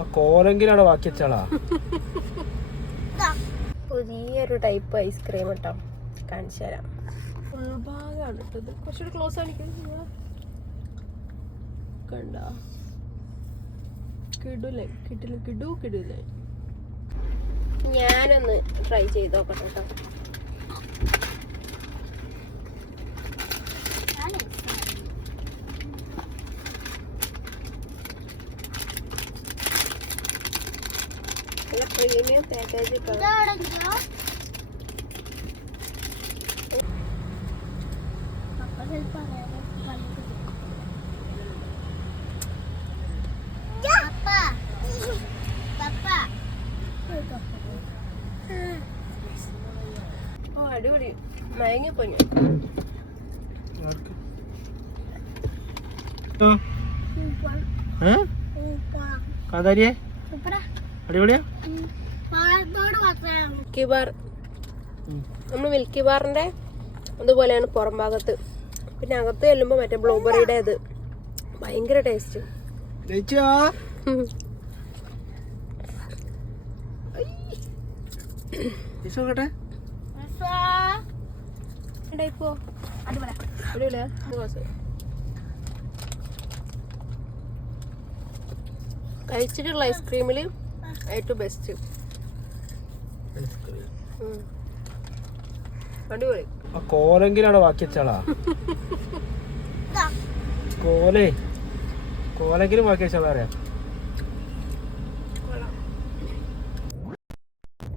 ആ കോലെങ്കിലും അവിടെ ബാക്കി വെച്ചാളാ. പുതിയൊരു ടൈപ്പ് ഐസ്ക്രീം കേട്ടോ കാണിച്ചു തരാം. ഉൾഭാഗമാണ് ഇത്. കുറച്ചുകൂടി ക്ലോസ് ആണിക്കും കണ്ട. കിടൂലേ. കിട്ടില്ല. കിടൂ കിടൂലേ. ഞാനൊന്ന് ട്രൈ ചെയ്ത് നോക്കട്ടെ കേട്ടോ പ്രീമിയം പാക്കേജ് ഓ അടിപൊളി മയങ്ങിപ്പോയി കാതാരിയെ അടിപൊളിയാ? മിൽക്കി ബാർ നമ്മൾ മിൽക്കി ബാറിന്റെ അതുപോലെയാണ് പുറം ഭാഗത്ത്. പിന്നെ അകത്ത് ചെല്ലുമ്പോൾ മറ്റേ ബ്ലൂബെറിയുടെ അത് ഭയങ്കര ടേസ്റ്റ്. കഴിച്ചിട്ടുള്ള ഐസ്ക്രീമിൽ ഏറ്റവും ബെസ്റ്റ് അടിപൊളി. ആ കോലെങ്കിലും അവിടെ ബാക്കി വെച്ചാളാ കോലേ. കോലെങ്കിലും ബാക്കി വെച്ചാളാ അറിയാം.